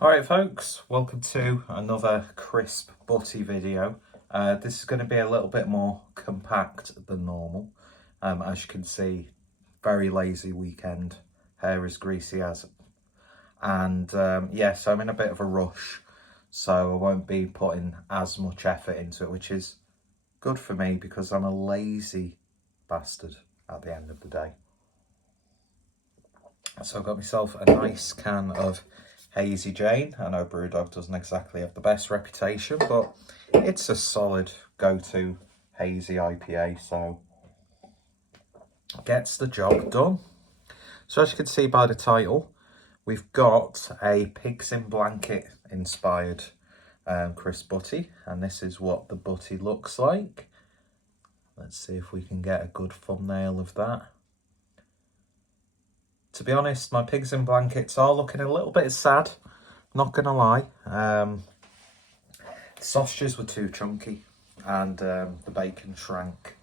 Alright folks, welcome to another crisp butty video. This is going to be a little bit more compact than normal. As you can see, very lazy weekend, hair is greasy as, and yes, I'm in a bit of a rush, so I won't be putting as much effort into it, which is good for me because I'm a lazy bastard at the end of the day. So I've got myself a nice can of Hazy Jane. I know Brewdog doesn't exactly have the best reputation, but it's a solid go-to hazy IPA, so gets the job done. So as you can see by the title, we've got a Pigs in Blanket inspired crisp butty, and this is what the butty looks like. Let's see if we can get a good thumbnail of that. To be honest, my Pigs in Blankets are looking a little bit sad, not gonna lie. The sausages were too chunky and the bacon shrank.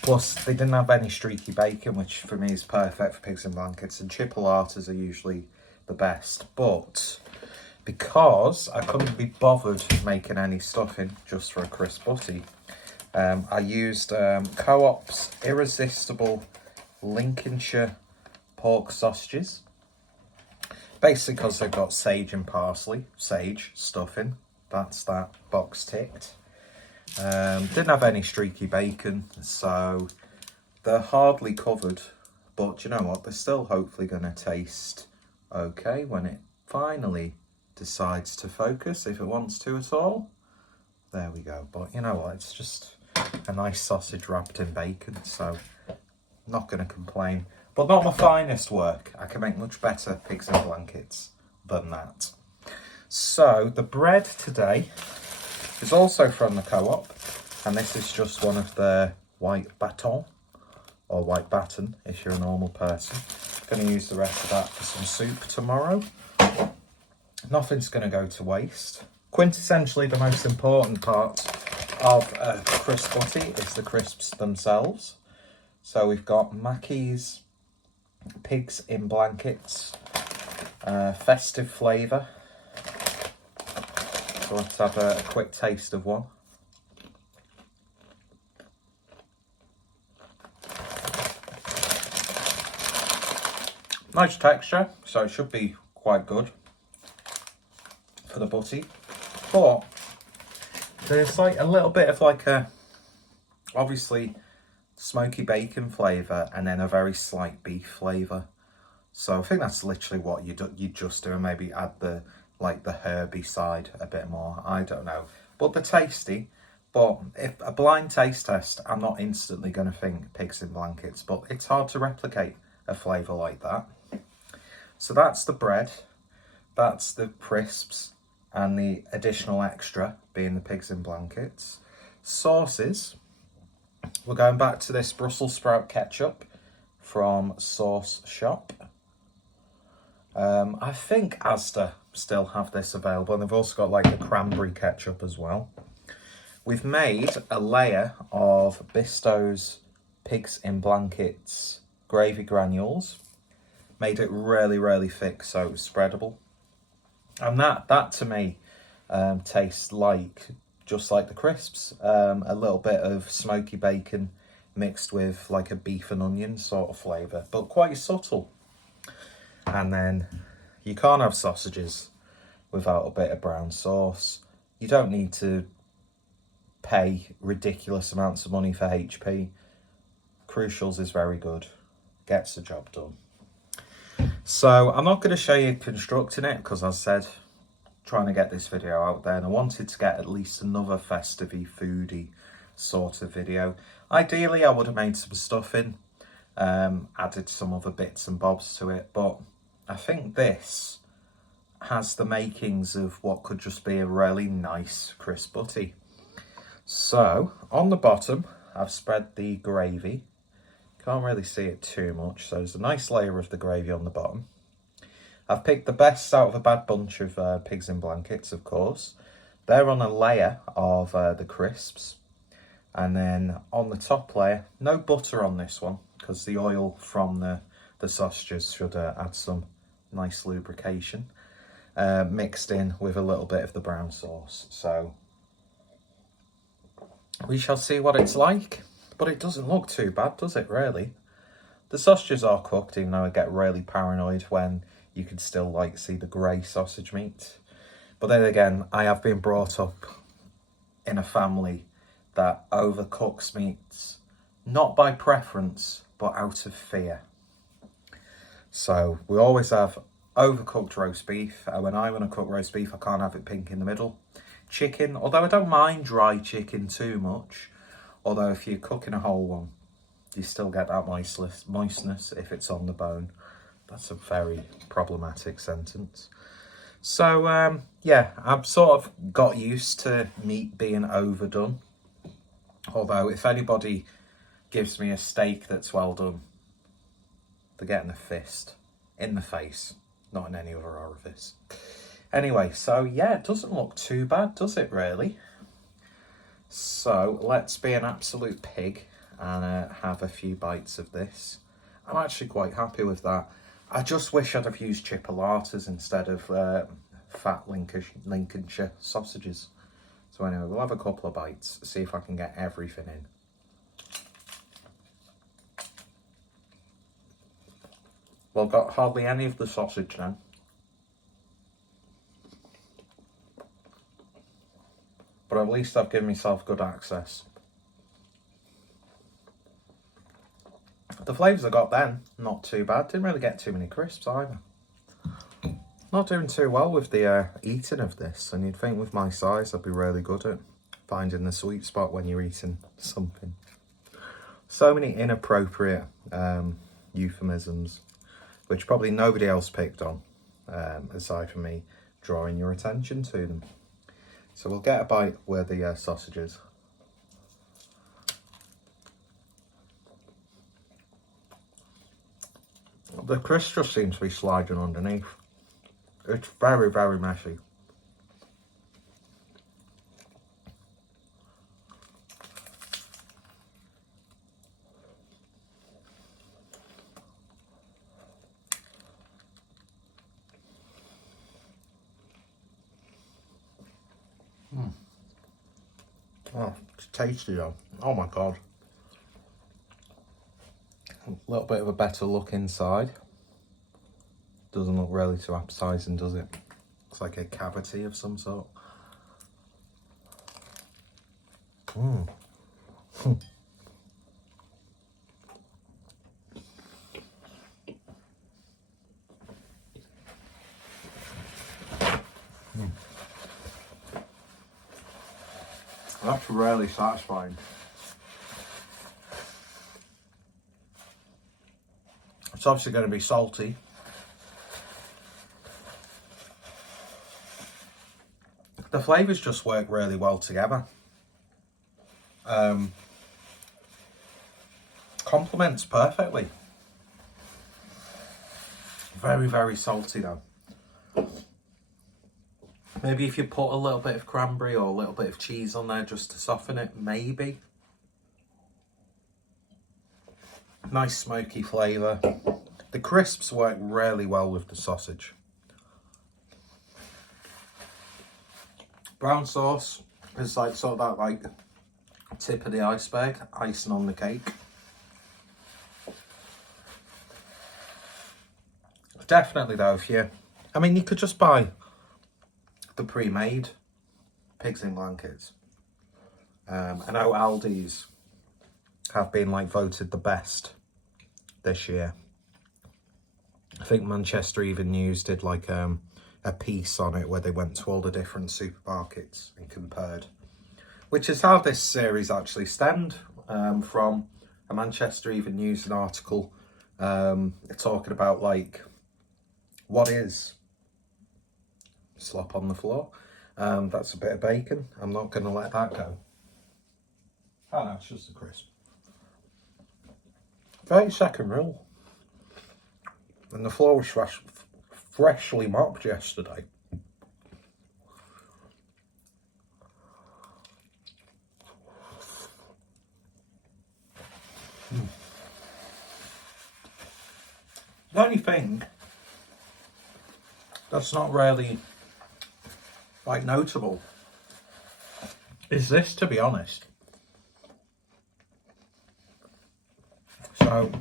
Plus, they didn't have any streaky bacon, which for me is perfect for Pigs in Blankets, and chipolatas are usually the best. But because I couldn't be bothered making any stuffing just for a crisp butty, I used Co-op's Irresistible Lincolnshire pork sausages, basically because they've got sage and parsley. Sage stuffing, that's that box ticked. Didn't have any streaky bacon, so they're hardly covered, but you know what, they're still hopefully going to taste okay when it finally decides to focus, if it wants to at all. There we go. But you know what, it's just a nice sausage wrapped in bacon, so not going to complain. But not my finest work. I can make much better Pigs in Blankets than that. So the bread today is also from the Co-op, and this is just one of the white baton, or white batten if you're a normal person. I'm going to use the rest of that for some soup tomorrow. Nothing's going to go to waste. Quintessentially the most important part of a crisp butty is the crisps themselves. So we've got Mackey's Pigs in Blankets, festive flavour. So let's have a quick taste of one. Nice texture, so it should be quite good for the butty. But there's like a little bit of like a, obviously, smoky bacon flavour and then a very slight beef flavour. So I think that's literally what you just do, and maybe add the herby side a bit more. I don't know, but they're tasty. But if a blind taste test, I'm not instantly going to think Pigs in Blankets, but it's hard to replicate a flavour like that. So that's the bread, that's the crisps, and the additional extra being the Pigs in Blankets. Sauces. We're going back to this Brussels sprout ketchup from Sauce Shop. I think Asda still have this available, and they've also got like the cranberry ketchup as well. We've made a layer of Bisto's Pigs in Blankets gravy granules. Made it really, really thick so it's spreadable. And that to me tastes like just like the crisps, a little bit of smoky bacon mixed with like a beef and onion sort of flavour, but quite subtle. And then you can't have sausages without a bit of brown sauce. You don't need to pay ridiculous amounts of money for HP. Crucials is very good, gets the job done. So I'm not going to show you constructing it because, as I said, trying to get this video out there, and I wanted to get at least another festive-y, foodie sort of video. Ideally I would have made some stuffing, added some other bits and bobs to it, but I think this has the makings of what could just be a really nice crisp butty. So on the bottom I've spread the gravy. Can't really see it too much, so there's a nice layer of the gravy on the bottom. I've picked the best out of a bad bunch of Pigs in Blankets, of course. They're on a layer of the crisps. And then on the top layer, no butter on this one, because the oil from the sausages should add some nice lubrication. mixed in with a little bit of the brown sauce. So we shall see what it's like. But it doesn't look too bad, does it, really? The sausages are cooked, even though I get really paranoid when you can still like see the grey sausage meat. But then again, I have been brought up in a family that overcooks meats, not by preference, but out of fear. So we always have overcooked roast beef. And when I want to cook roast beef, I can't have it pink in the middle. Chicken, although I don't mind dry chicken too much, although if you're cooking a whole one, you still get that moistness if it's on the bone. That's a very problematic sentence. So, yeah, I've sort of got used to meat being overdone. Although, if anybody gives me a steak that's well done, they're getting a fist in the face, not in any other orifice. Anyway, so yeah, it doesn't look too bad, does it, really? So, let's be an absolute pig and have a few bites of this. I'm actually quite happy with that. I just wish I'd have used chipolatas instead of fat Lincolnshire sausages. So anyway, we'll have a couple of bites, see if I can get everything in. Well, I've got hardly any of the sausage now. But at least I've given myself good access. The flavours I got then, not too bad. Didn't really get too many crisps either. Not doing too well with the eating of this. And you'd think with my size I'd be really good at finding the sweet spot when you're eating something. So many inappropriate euphemisms, which probably nobody else picked on, aside from me drawing your attention to them. So we'll get a bite where the sausage is. The crisp just seems to be sliding underneath. It's very, very messy. Oh, it's tasty though. Oh my God. A little bit of a better look inside. Doesn't look really too appetizing, does it? Looks like a cavity of some sort. That's really satisfying. It's obviously going to be salty. The flavours just work really well together. Complements perfectly. Very, very salty though. Maybe if you put a little bit of cranberry or a little bit of cheese on there just to soften it, maybe. Nice smoky flavour. The crisps work really well with the sausage. Brown sauce is like sort of that like tip of the iceberg, icing on the cake. Definitely though, you could just buy the pre-made pigs in blankets. I know Aldi's have been like voted the best this year. I think Manchester Evening News did like a piece on it where they went to all the different supermarkets and compared, which is how this series actually stemmed from a Manchester Evening News article talking about like what is slop on the floor. That's a bit of bacon. I'm not going to let that go. Oh no, it's just a crisp. 30-second rule. And the floor was freshly mopped yesterday. The only thing that's not really like notable is this, to be honest. So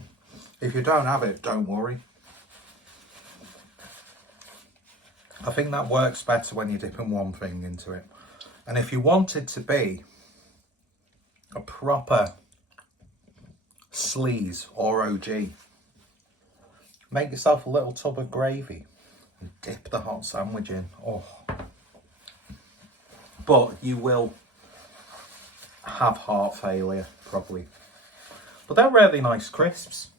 if you don't have it, don't worry. I think that works better when you're dipping one thing into it. And if you want it to be a proper sleaze or OG, make yourself a little tub of gravy and dip the hot sandwich in. Oh. But you will have heart failure, probably. But they're really nice crisps.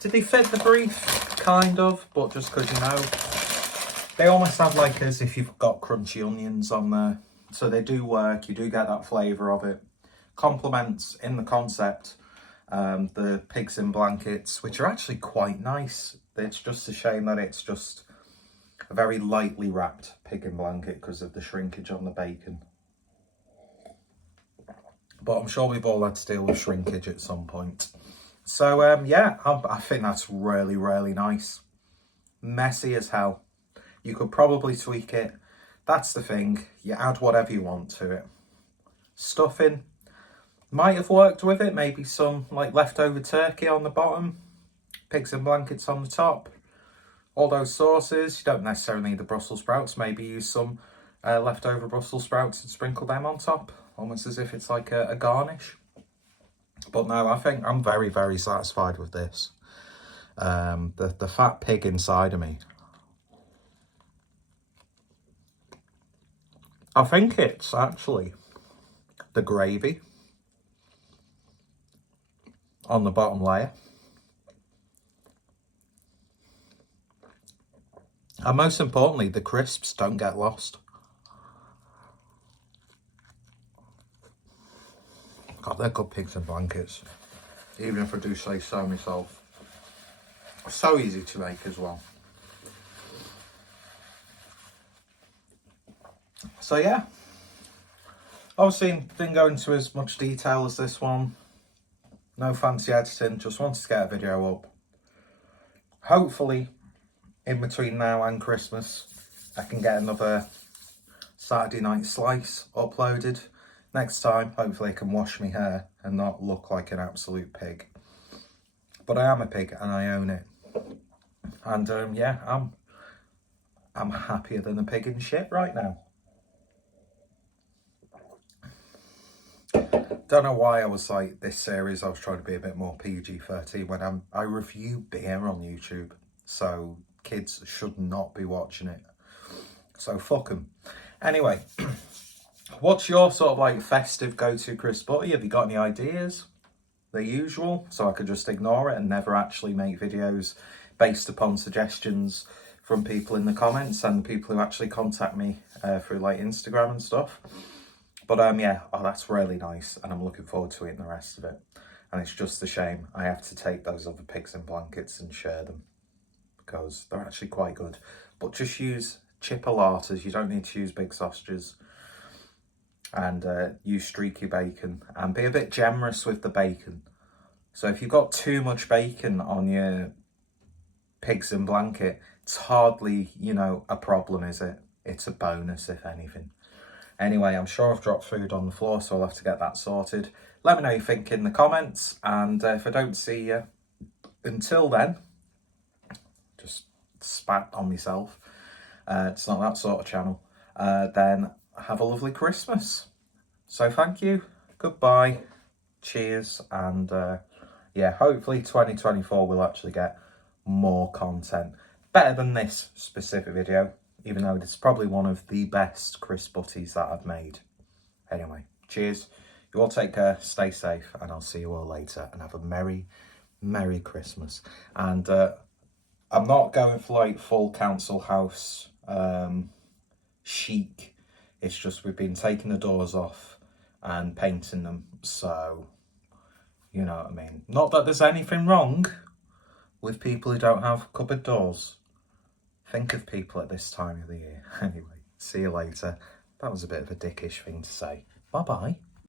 Did they fit the brief? Kind of, but just because, you know, they almost have like as if you've got crunchy onions on there. So they do work, you do get that flavour of it. Complements in the concept the pigs in blankets, which are actually quite nice. It's just a shame that it's just a very lightly wrapped pig in blanket because of the shrinkage on the bacon. But I'm sure we've all had to deal with shrinkage at some point. So yeah, I think that's really, really nice. Messy as hell. You could probably tweak it. That's the thing. You add whatever you want to it. Stuffing might have worked with it. Maybe some like leftover turkey on the bottom. Pigs in blankets on the top. All those sauces. You don't necessarily need the Brussels sprouts. Maybe use some leftover Brussels sprouts and sprinkle them on top. Almost as if it's like a garnish. But no, I think I'm very, very satisfied with this. The fat pig inside of me. I think it's actually the gravy on the bottom layer. And most importantly, the crisps don't get lost. God, they're good pigs in blankets. Even if I do say so myself. So easy to make as well. So yeah, obviously didn't go into as much detail as this one. No fancy editing, just wanted to get a video up. Hopefully, in between now and Christmas, I can get another Saturday night slice uploaded. Next time, hopefully I can wash my hair and not look like an absolute pig. But I am a pig and I own it. And yeah, I'm happier than a pig in shit right now. Don't know why I was like, this series I was trying to be a bit more PG-13 when I review beer on YouTube, so kids should not be watching it, so fuck them. Anyway, what's your sort of like festive go-to crisp Butty? Have you got any ideas? The usual, so I could just ignore it and never actually make videos based upon suggestions from people in the comments and the people who actually contact me through like Instagram and stuff. But yeah, oh, that's really nice, and I'm looking forward to eating the rest of it. And it's just a shame I have to take those other pigs in blankets and share them, because they're actually quite good. But just use chipolatas, you don't need to use big sausages. And use streaky bacon, and be a bit generous with the bacon. So if you've got too much bacon on your pigs in blanket, it's hardly, you know, a problem, is it? It's a bonus, if anything. Anyway, I'm sure I've dropped food on the floor, so I'll have to get that sorted. Let me know what you think in the comments, and if I don't see you until then, just spat on myself. It's not that sort of channel. Then have a lovely Christmas. So thank you, goodbye, cheers, and yeah, hopefully 2024 will actually get more content. Better than this specific video, even though it's probably one of the best crisp butties that I've made. Anyway, cheers. You all take care, stay safe, and I'll see you all later, and have a merry, merry Christmas. And I'm not going for like full council house chic. It's just we've been taking the doors off and painting them, so you know what I mean. Not that there's anything wrong with people who don't have cupboard doors. Think of people at this time of the year. Anyway, see you later. That was a bit of a dickish thing to say. Bye-bye.